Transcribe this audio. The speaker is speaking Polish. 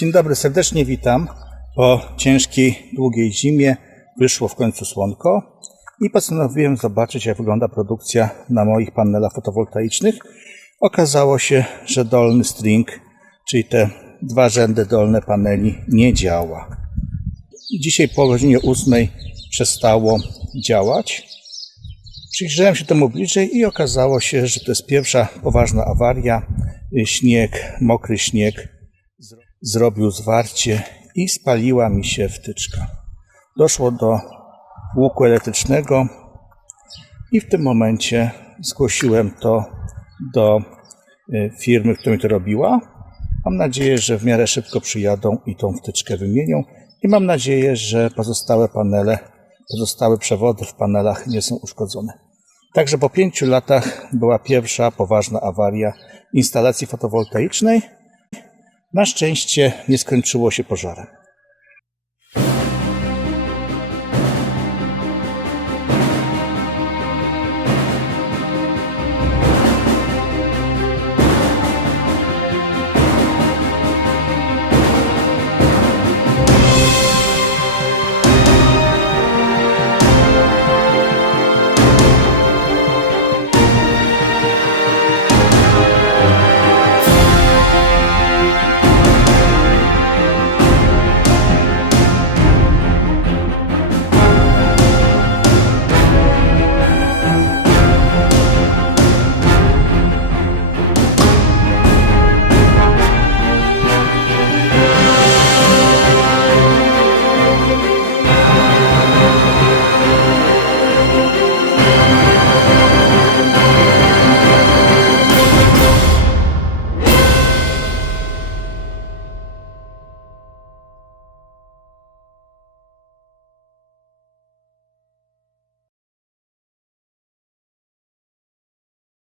Dzień dobry, serdecznie witam. Po ciężkiej, długiej zimie wyszło w końcu słonko i postanowiłem zobaczyć, jak wygląda produkcja na moich panelach fotowoltaicznych. Okazało się, że dolny string, czyli te dwa rzędy dolne paneli, nie działa. Dzisiaj po godzinie 8 przestało działać. Przyjrzałem się temu bliżej i okazało się, że to jest pierwsza poważna awaria. Śnieg, mokry śnieg zrobił zwarcie i spaliła mi się wtyczka. Doszło do łuku elektrycznego i w tym momencie zgłosiłem to do y, firmy, która mi to robiła. Mam nadzieję, że w miarę szybko przyjadą i tą wtyczkę wymienią i mam nadzieję, że pozostałe panele, pozostałe przewody w panelach nie są uszkodzone. Także po pięciu latach była pierwsza poważna awaria instalacji fotowoltaicznej. Na szczęście nie skończyło się pożarem.